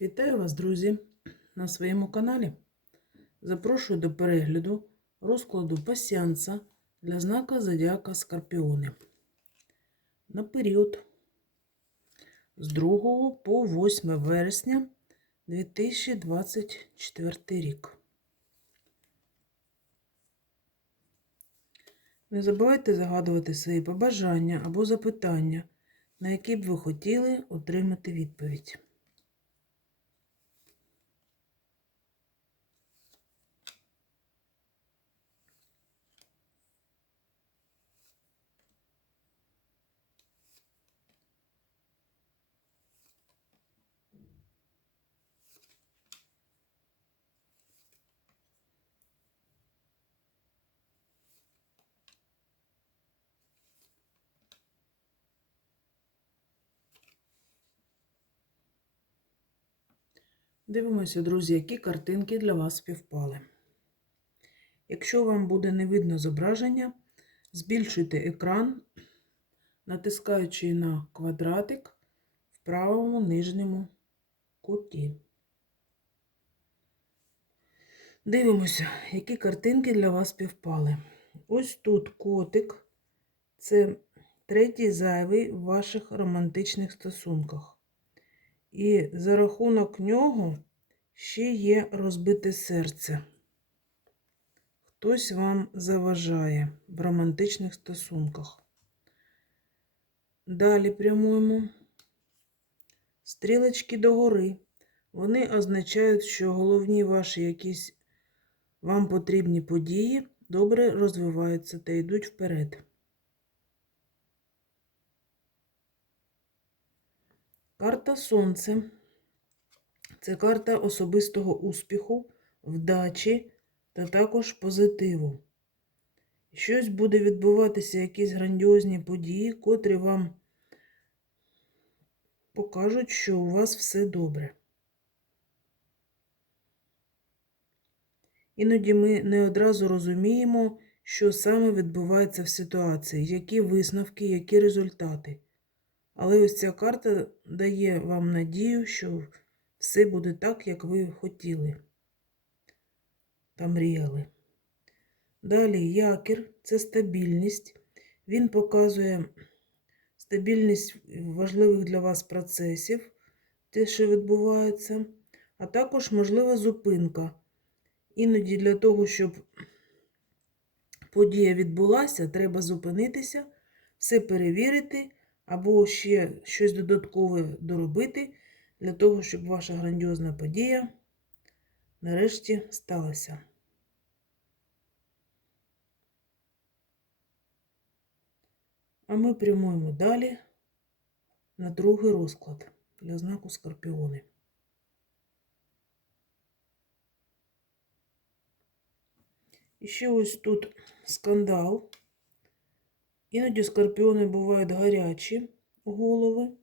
Вітаю вас, друзі, на своєму каналі. Запрошую до перегляду розкладу пасіанса для знака Зодіака Скорпіони на період з 2 по 8 вересня 2024 рік. Не забувайте загадувати свої побажання або запитання, на які б ви хотіли отримати відповідь. Дивимося, друзі, які картинки для вас співпали. Якщо вам буде не видно зображення, збільшуйте екран, натискаючи на квадратик в правому нижньому куті. Дивимося, які картинки для вас співпали. Ось тут котик це третій зайвий в ваших романтичних стосунках. І за рахунок нього ще є розбите серце. Хтось вам заважає в романтичних стосунках. Далі прямуємо. Стрілочки догори. Вони означають, що головні ваші якісь вам потрібні події добре розвиваються та йдуть вперед. Карта Сонце це карта особистого успіху, вдачі та також позитиву. Щось буде відбуватися, якісь грандіозні події, котрі вам покажуть, що у вас все добре. Іноді ми не одразу розуміємо, що саме відбувається в ситуації, які висновки, які результати. Але ось ця карта дає вам надію, що все буде так, як ви хотіли та мріяли. Далі якір це стабільність. Він показує стабільність важливих для вас процесів, те, що відбувається, а також можлива зупинка. Іноді для того, щоб подія відбулася, треба зупинитися, все перевірити або ще щось додаткове доробити для того, щоб ваша грандіозна подія нарешті сталася. А ми прямуємо далі на другий розклад для знаку Скорпіони. І ще ось тут скандал. Іноді скорпіони бувають гарячі голови,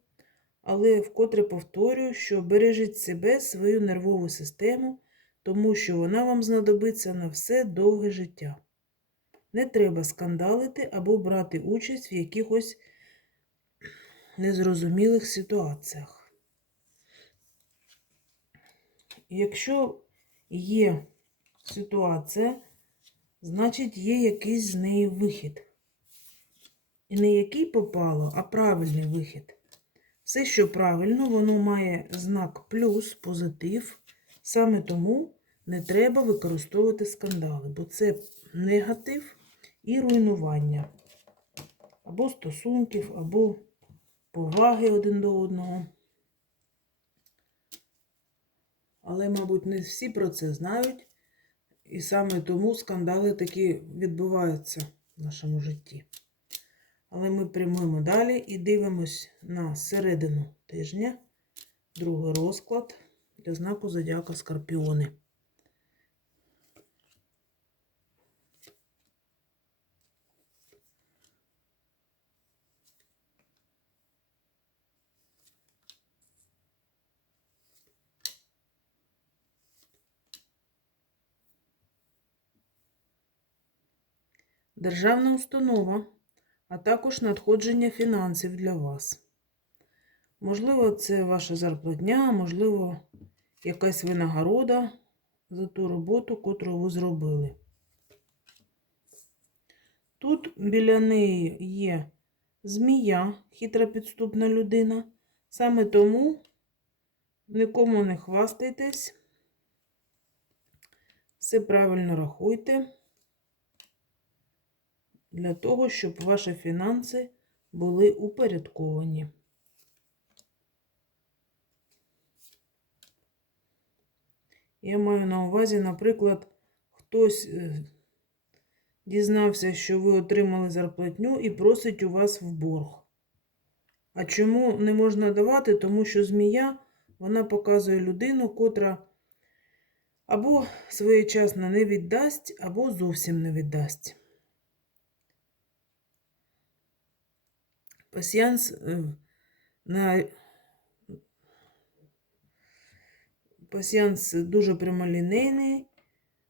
але вкотре повторюю, що бережіть себе, свою нервову систему, тому що вона вам знадобиться на все довге життя. Не треба скандалити або брати участь в якихось незрозумілих ситуаціях. Якщо є ситуація, значить є якийсь з неї вихід. І не який попало, а правильний вихід. Все, що правильно, воно має знак плюс, позитив. Саме тому не треба використовувати скандали, бо це негатив і руйнування. Або стосунків, або поваги один до одного. Але, мабуть, не всі про це знають. І саме тому скандали такі відбуваються в нашому житті. Але ми прямуємо далі і дивимось на середину тижня, другий розклад для знаку Зодіака Скорпіони. Державна установа а також надходження фінансів для вас. Можливо, це ваша зарплатня, можливо, якась винагорода за ту роботу, котру ви зробили. Тут біля неї є змія, хитра підступна людина. Саме тому нікому не хвастайтесь. Все правильно рахуйте для того, щоб ваші фінанси були упорядковані. Я маю на увазі, наприклад, хтось е, дізнався, що ви отримали зарплатню і просить у вас в борг. А чому не можна давати? Тому що змія вона показує людину, котра або своєчасно не віддасть, або зовсім не віддасть. Пасіянс е, на Пасіянс дуже прямолінейний,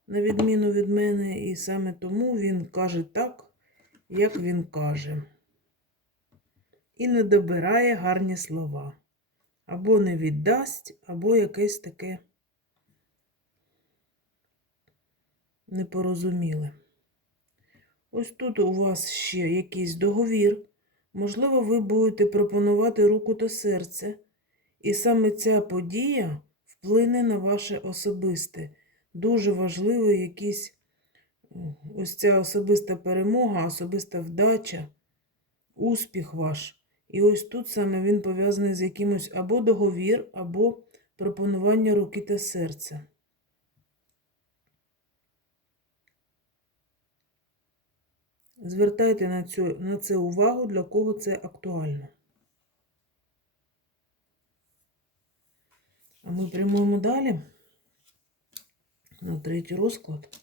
на відміну від мене, і саме тому він каже так, як він каже. І не добирає гарні слова. Або не віддасть, або якесь таке непорозуміле. Ось тут у вас ще якийсь договір. Можливо, ви будете пропонувати руку та серце. І саме ця подія вплине на ваше особисте. Дуже важливий якийсь м, ось ця особиста перемога, особиста вдача, успіх ваш. І ось тут саме він пов'язаний з якимось або договір, або пропонування руки та серця. Звертайте на, цю, на це увагу, для кого це актуально. А ми прямуємо далі на третій розклад.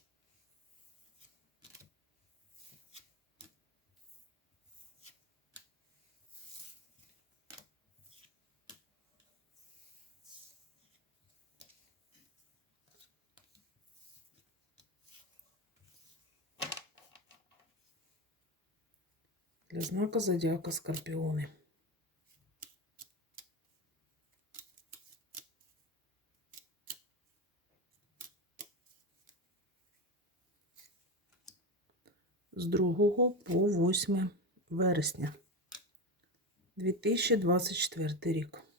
Для знака зодіака Скорпіони. З 2 по 8 вересня 2024 рік.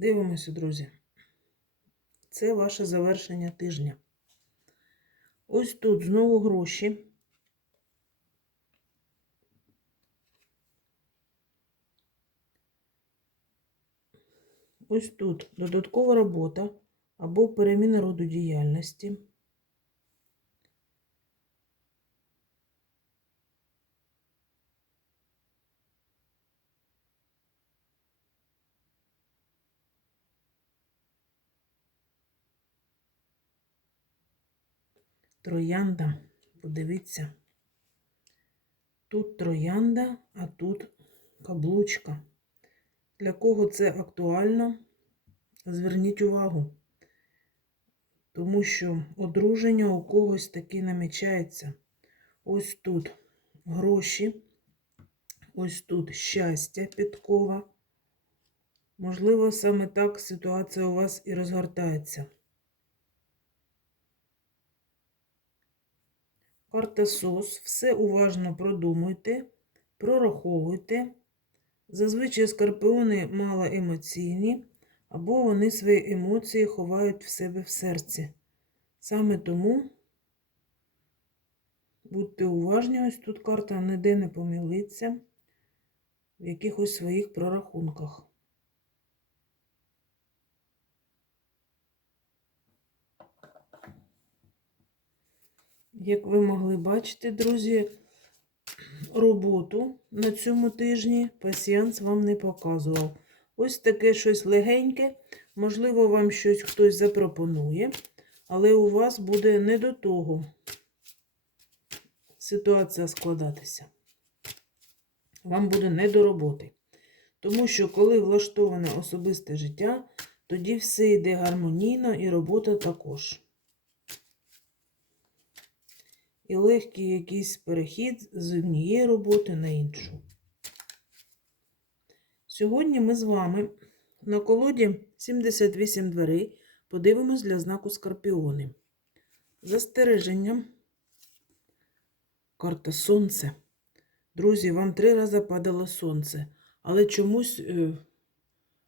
Дивимося, друзі. Це ваше завершення тижня. Ось тут знову гроші. Ось тут додаткова робота або переміна роду діяльності. Троянда, подивіться. Тут троянда, а тут каблучка. Для кого це актуально, зверніть увагу. Тому що одруження у когось таки намічається. Ось тут гроші, ось тут щастя підкова. Можливо, саме так ситуація у вас і розгортається. Карта СОС. Все уважно продумуйте, прораховуйте. Зазвичай скорпіони мало емоційні, або вони свої емоції ховають в себе в серці. Саме тому будьте уважні, ось тут карта ніде не помилиться в якихось своїх прорахунках. Як ви могли бачити, друзі, роботу на цьому тижні пасіянс вам не показував. Ось таке щось легеньке. Можливо, вам щось хтось запропонує, але у вас буде не до того ситуація складатися. Вам буде не до роботи. Тому що, коли влаштоване особисте життя, тоді все йде гармонійно і робота також. І легкий якийсь перехід з однієї роботи на іншу. Сьогодні ми з вами на колоді 78 дверей подивимось для знаку Скорпіони. Застереження. Карта Сонце. Друзі, вам три рази падало сонце, але чомусь е,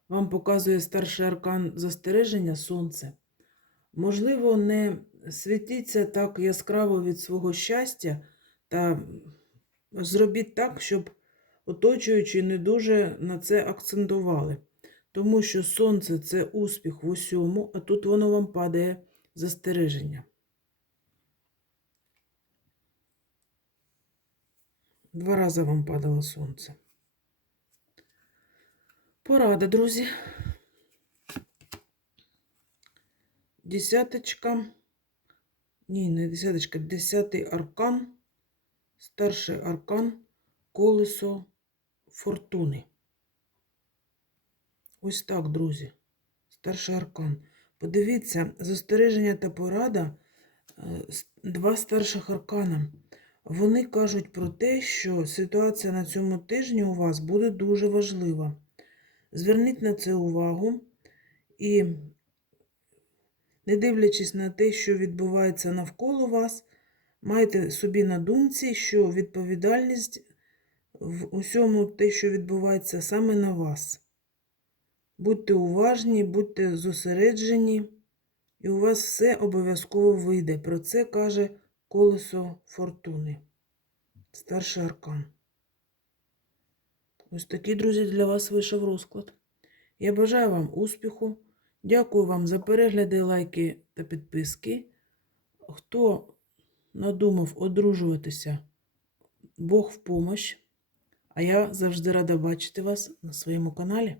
вам показує старший аркан застереження сонце. Можливо, не світіться так яскраво від свого щастя, та зробіть так, щоб оточуючі не дуже на це акцентували. Тому що сонце це успіх в усьому, а тут воно вам падає застереження. Два рази вам падало сонце. Порада, друзі. Десяточка. Ні, не десяточка, десятий аркан. Старший аркан колесо фортуни. Ось так, друзі. Старший аркан. Подивіться, застереження та порада е, два старших аркана. Вони кажуть про те, що ситуація на цьому тижні у вас буде дуже важлива. Зверніть на це увагу і, не дивлячись на те, що відбувається навколо вас, майте собі на думці, що відповідальність в усьому те, що відбувається саме на вас. Будьте уважні, будьте зосереджені, і у вас все обов'язково вийде. Про це каже колесо фортуни. Старший аркан. Ось такий, друзі, для вас вийшов розклад. Я бажаю вам успіху. Дякую вам за перегляди, лайки та підписки. Хто надумав одружуватися, Бог в помощь. А я завжди рада бачити вас на своєму каналі.